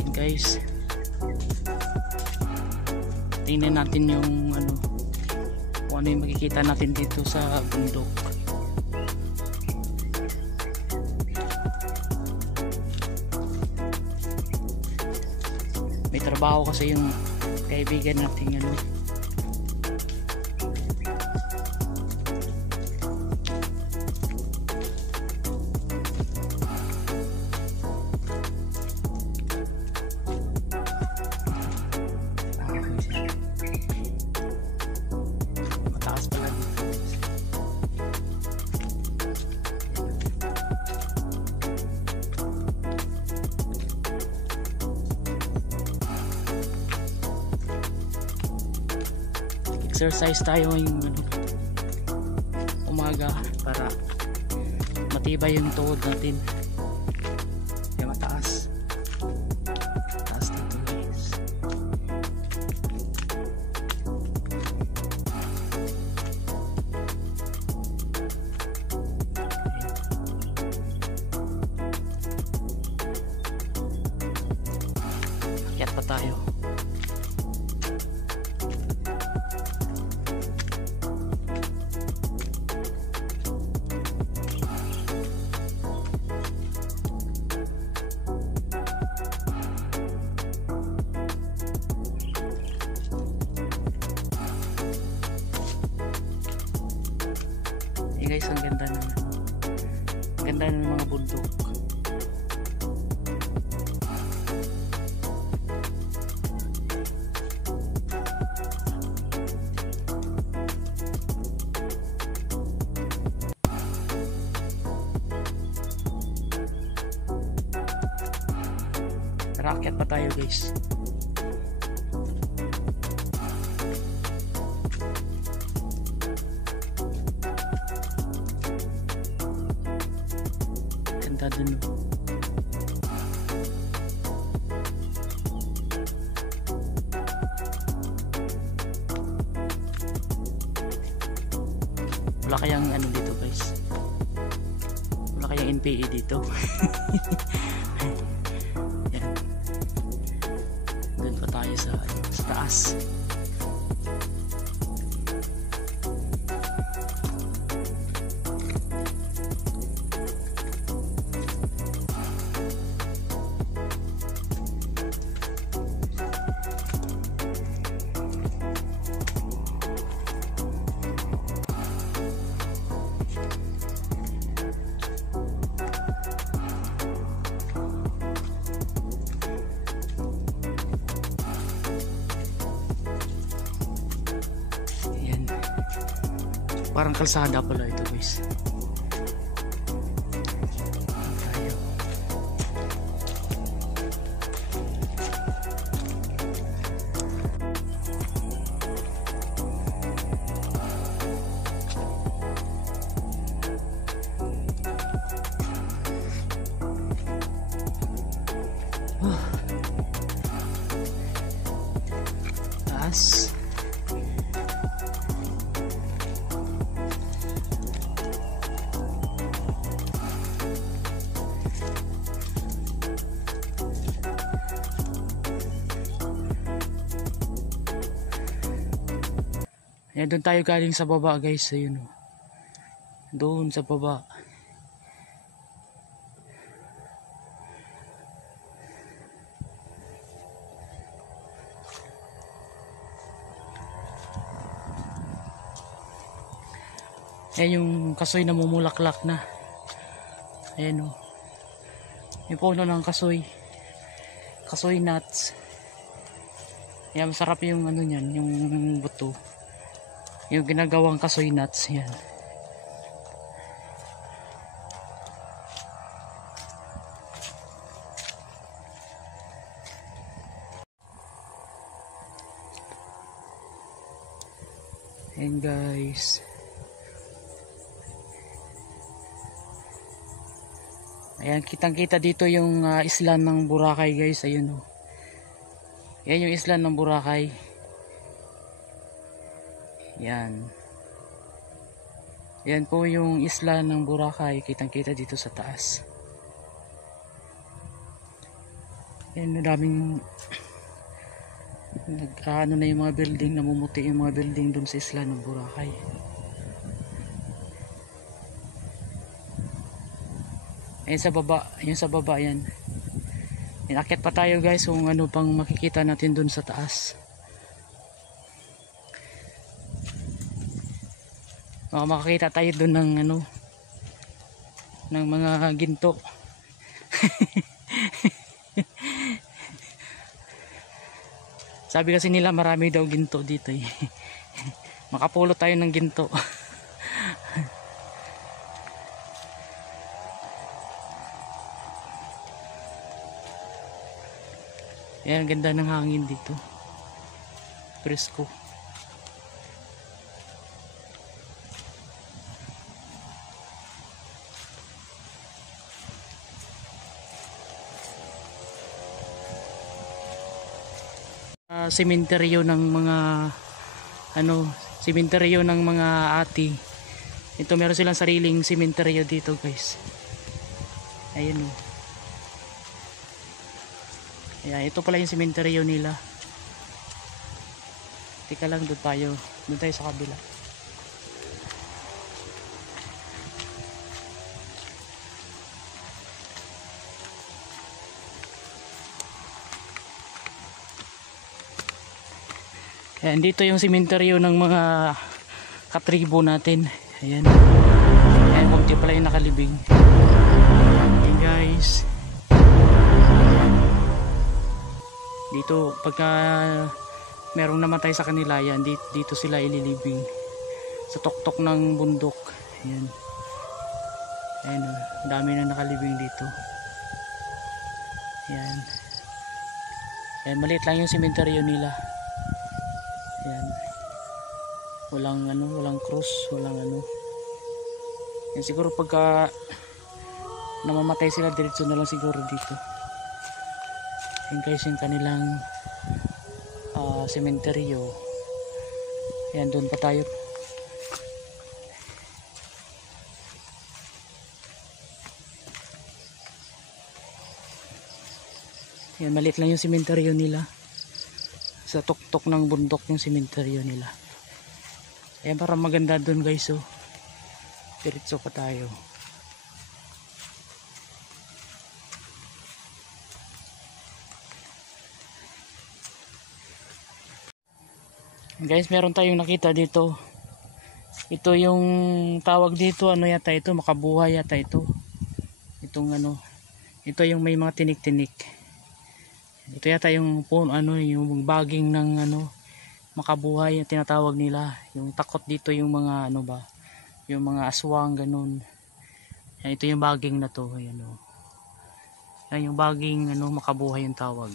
natin guys. Tingnan natin yung kung ano yung makikita natin dito sa bundok. May trabaho kasi yung kaibigan natin mataas pala dito. Exercise tayo ngayong umaga para matibay yung tuhod natin. Kaya mataas dito guys. Akyat pa tayo. Guys, ang ganda ng mga bundok. Tara, akyat pa tayo guys. Dun. Wala kayang dito guys, wala kayang NPA dito. Yan. Doon pa tayo sa taas. Parang kalsada pala ito guys. Taas. Ayan, doon tayo galing sa baba guys. Ayun o. Doon sa baba. Ayan yung kasoy na mumulaklak na. Ayan o. Yung puno ng kasoy. Kasoy nuts. Ayan, masarap yung niyan, yung buto. Yung ginagawang kasoy nuts. Yan. Ayan guys. Ayan, kitang kita dito yung isla ng Boracay guys. Ayun o. Ayan yung isla ng Boracay. Yan. Yan po yung isla ng Boracay. Kitang kita dito sa taas. Yan, madaming ano na yung mga building, namumuti yung mga building dun sa isla ng Boracay. Ayun sa baba, yun sa baba yan. Inakyat pa tayo guys kung ano pang makikita natin dun sa taas. Makakita tayo dun ng ano, ng mga ginto. Sabi kasi nila marami daw ginto dito eh. Makapulot tayo ng ginto. Ayan, ang ganda ng hangin dito. Presko. Sementeryo ng mga sementeryo ng mga ati. Ito, meron silang sariling sementeryo dito guys. Ayun o. Ayan, ito pala yung sementeryo nila. Tika lang, doon tayo sa kabila. Ayan, dito yung sementeryo ng mga katribo natin. Ayan. Ayan, kunti pala yung nakalibing. Ayan guys. Dito, pagka merong namatay sa kanila, yan, dito sila ililibing. Sa tuktok ng bundok. Ayan. Ayan, dami na nakalibing dito. Ayan. Ayan, maliit lang yung sementeryo nila. Ayan. Walang cross, walang ano. Yan, siguro pagka namamatay sila, diretso na lang siguro dito. Yan guys, yung kanilang sementeryo. Yan, doon pa tayo. Yan, maliit lang yung sementeryo nila. Sa tuktok ng bundok yung sementeryo nila. Ayan, para maganda dun guys. Oh, diretso pa tayo. Guys, meron tayong nakita dito. Ito yung tawag dito, ano yata ito, makabuhay yata ito. Itong ano, ito yung may mga tinik-tinik. Ito yata yung yung baging ng makabuhay yung tinatawag nila. Yung takot dito yung mga yung mga aswang ganun. Yan, ito yung baging na to, ayan o. Yan yung baging makabuhay yung tawag.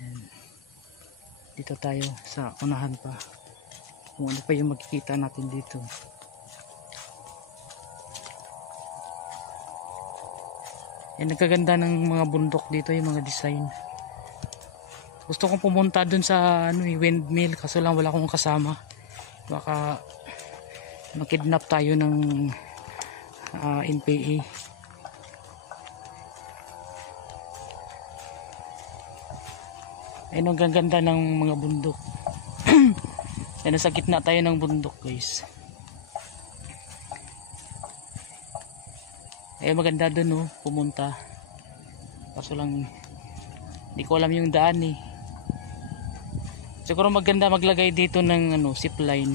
Yan. Dito tayo sa unahan pa. Kung ano pa yung makikita natin dito. Yan, nagkaganda ng mga bundok dito, yung mga design. Gusto kong pumunta dun sa windmill, kaso lang wala akong kasama. Baka makidnap tayo ng NPA. Ayun, ang ganda ng mga bundok. Yan, nasa gitna tayo ng bundok guys. Eh, maganda dun pumunta. Kaso lang hindi ko alam yung daan eh. Siguro maganda maglagay dito ng zipline.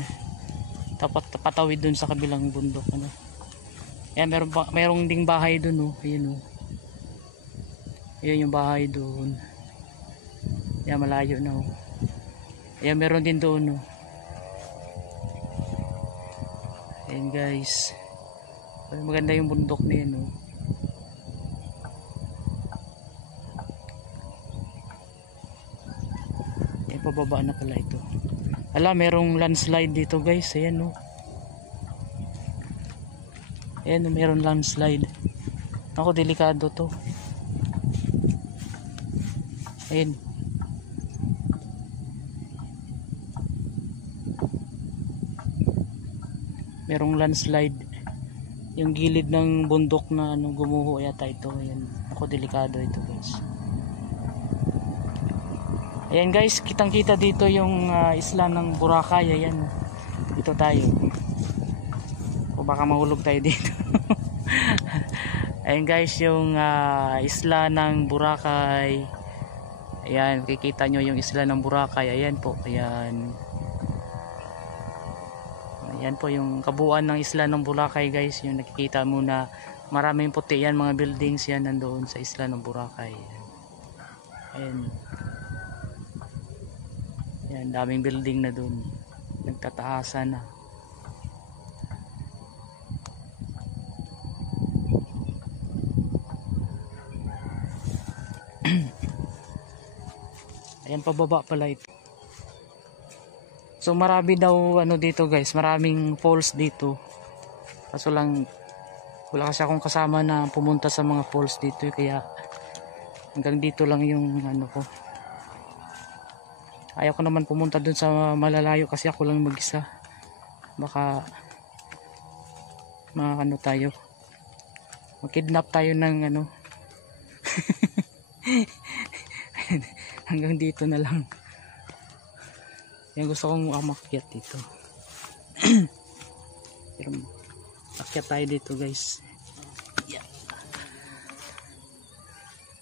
Tapos patawid dun sa kabilang bundok Ayan, merong ding bahay dun Ayan Ayan yung bahay dun. Ayan, malayo na Ayan, meron din doon Ayan guys. Maganda yung bundok na yan Ayan, pababa na pala ito. Merong landslide dito guys. Ayan Ayan, meron landslide. Ako, delikado to. Ayan. Merong landslide. yung gilid ng bundok na ano, gumuho yata ito. Ayan, ako delikado ito guys. Ayan guys, kitang kita dito yung isla ng Boracay. Ayan, dito tayo, o baka mahulog tayo dito. Ayan guys, yung isla ng Boracay. Ayan, kikita nyo yung isla ng Boracay. Ayan po, ayan. Ayan po yung kabuuan ng isla ng Boracay guys. Yung nakikita mo na maraming puti yan, mga buildings yan nandoon sa isla ng Boracay. Ayan. Ayan, daming building na doon. Nagtataasan na. Ayan, pababa pala ito. So marami daw ano dito guys, maraming falls dito. Kaso lang wala kasi akong kasama na pumunta sa mga falls dito, kaya hanggang dito lang yung ano ko. Ayaw ko naman pumunta dun sa malalayo kasi ako lang mag-isa. Baka ano tayo, makidnap tayo ng ano. Hanggang dito na lang. Yan, gusto kong umakyat dito. Pero akyat tayo dito guys. Yan.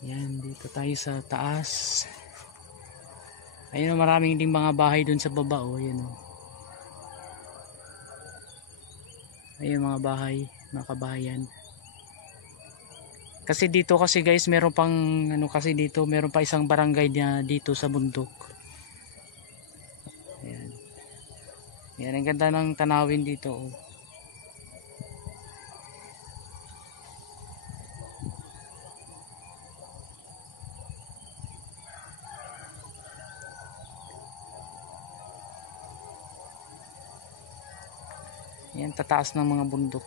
Yan, dito tayo sa taas. Ayun, maraming ding mga bahay dun sa baba. Oh, ayun, oh. Ayun, mga bahay, mga kabahayan. Kasi dito kasi guys, meron pang ano, kasi dito meron pa isang barangay na dito sa bundok. Ayan. Ayan, ang ganda ng tanawin dito, oh. Ayan, tataas ng mga bundok.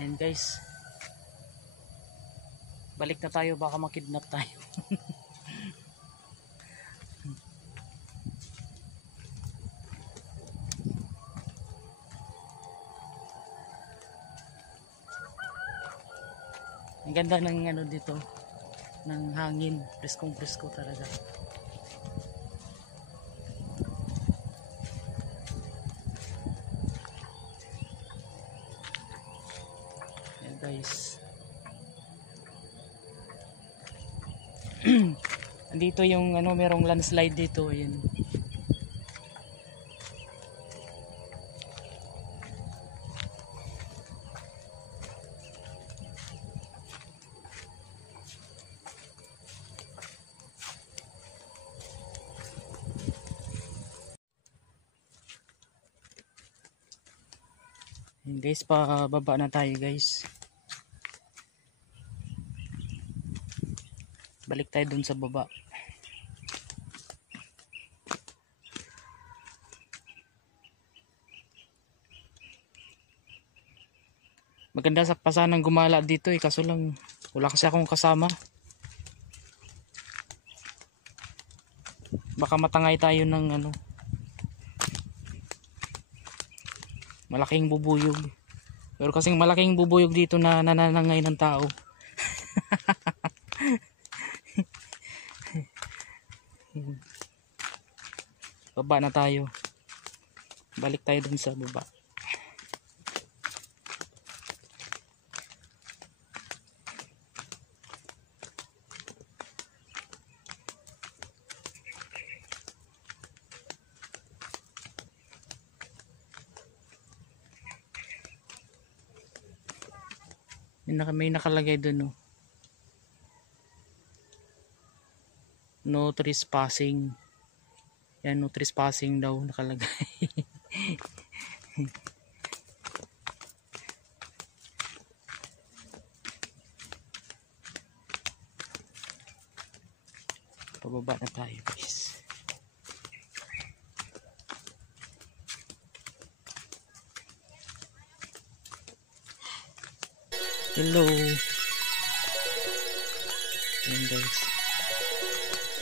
Ayan guys, balik na tayo, baka makidnap tayo. Ang ganda ng ano dito, ng hangin, preskong presko talaga. Ayan guys. Andito yung ano, merong landslide dito. Ayan. Ayan guys, pababa na tayo guys. Balik tayo dun sa baba. Maganda sa pasanang gumala dito kaso lang wala kasi akong kasama. Baka matangay tayo ng ano, malaking bubuyog. Pero kasing malaking bubuyog dito na nananangay ng tao. Baba na tayo. Balik tayo dun sa baba. May nakalagay dun, oh. No trespassing. Yan, no trespassing daw nakalagay. Pababa na tayo guys. Hello. Ayan guys,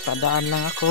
padaan lang ako.